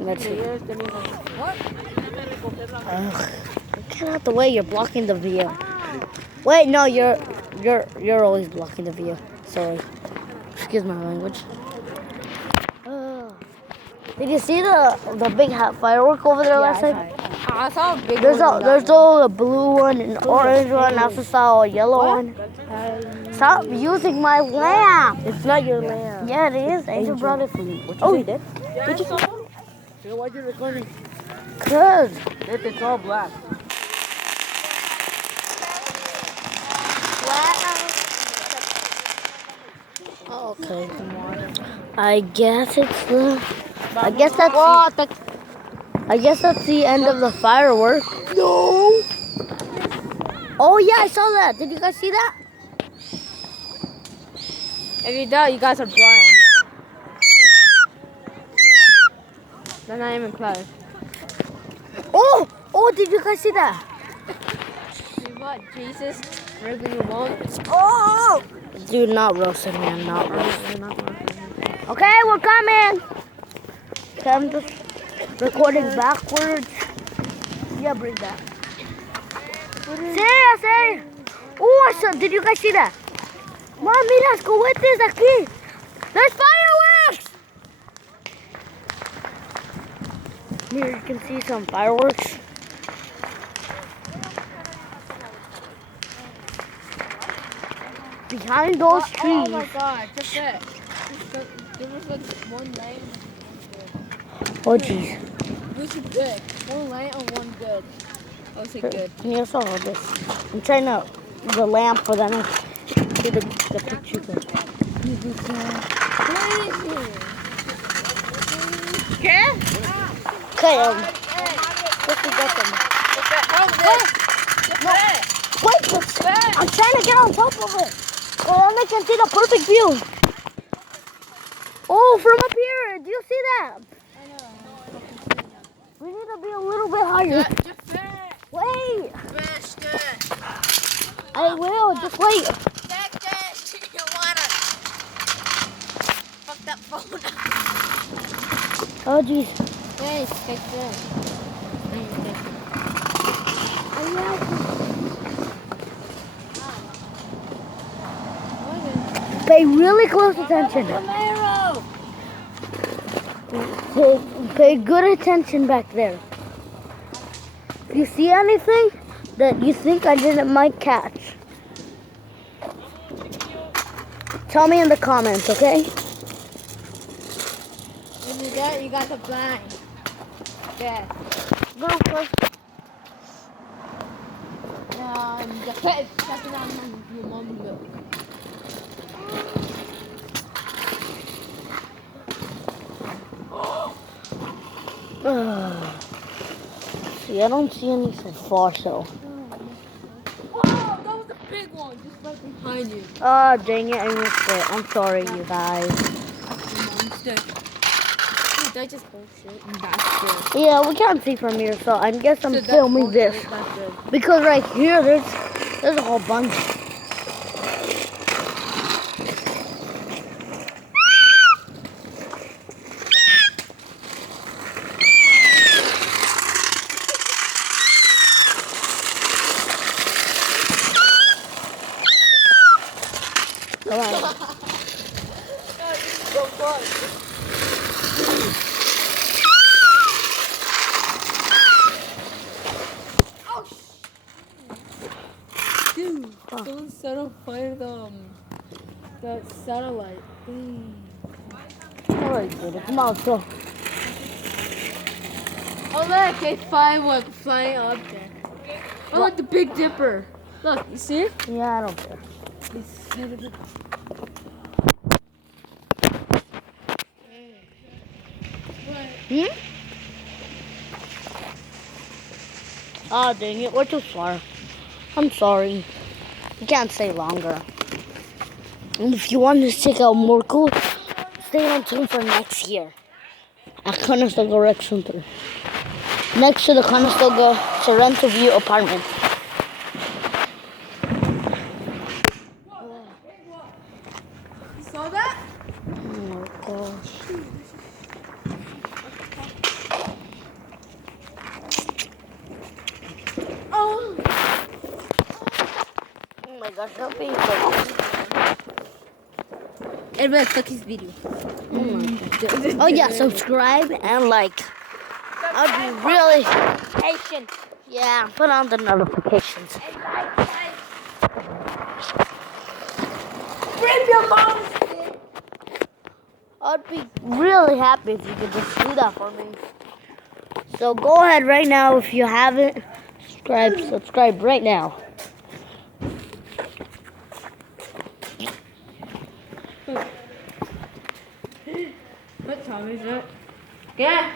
Let's see. What? Ugh. Get out the way. You're blocking the view. Wait, no, you're always blocking the view. Sorry. Excuse my language. Ugh. Did you see the big firework over there last night? I saw a big There's one. a blue one, an orange one. I also saw a yellow one. Stop using my lamp. It's not your lamp. Yeah, it is. Angel brought it for me. What you say, Dad? Did you? Why are you recording? Cause It's all black. oh, okay. I guess it's the. I guess that's the end of the firework. No. Oh yeah, I saw that. Did you guys see that? If you don't, you guys are blind. They're not even close. Oh, did you guys see that? See what Jesus really wants? Oh! Dude, not roasted, man, not roasted. Okay, we're coming. Okay, I'm just recording backwards. Yeah, bring that. Sí. Oh, I saw, did you guys see that? Mom, mira, cohetes aquí. There's fireworks! Here you can see some fireworks. Behind those trees. Oh my God, just it. There was like one lane. Oh, jeez. Which is good. One lane and one good. I'll say good. Can you also hold this? I'm trying to the lamp for them. See the picture. Okay? Okay, let's get them. Wait, I'm trying to get on top of it. So then I can see the perfect view. Oh, from up here. Do you see that? I know. We need to be a little bit higher. Wait. I will. Just wait. Oh, jeez. Hey, take this. Pay really close attention. Pay good attention back there. If you see anything that you think I didn't might catch, tell me in the comments, okay? If you get, you got the blind. Yeah. Go first. The pet is sucking on your mom's milk. See, I don't see any so far, so. Oh, that was a big one, just right behind you. Oh, dang it, I missed it. I'm sorry, you guys. Monster. Dude, that's just bullshit. That's good. Yeah, we can't see from here, so I guess I'm So that's filming bullshit, this. That's good. Because right here, there's a whole bunch. Come on. So fun. Dude, someone set on fire the satellite. Alright, dude, come on, so. Oh look, a firework flying up there. Oh look, the Big Dipper. Look, you see it? Yeah, I don't care. Hmm? Ah, dang it, we're too far. I'm sorry. You can't stay longer. And if you want to check out more cool, stay on tune for next year at Conestoga Rec Center. Next to the Conestoga Sorrento View apartment. You saw that? Oh my gosh. gosh, that'll be so. Everybody click his video. Oh yeah, subscribe and like. I'll be really patient. Yeah, put on the notifications. Bring your mom. I'd be really happy if you could just do that for me. So go ahead right now if you haven't. Subscribe right now. What time is it? Yeah.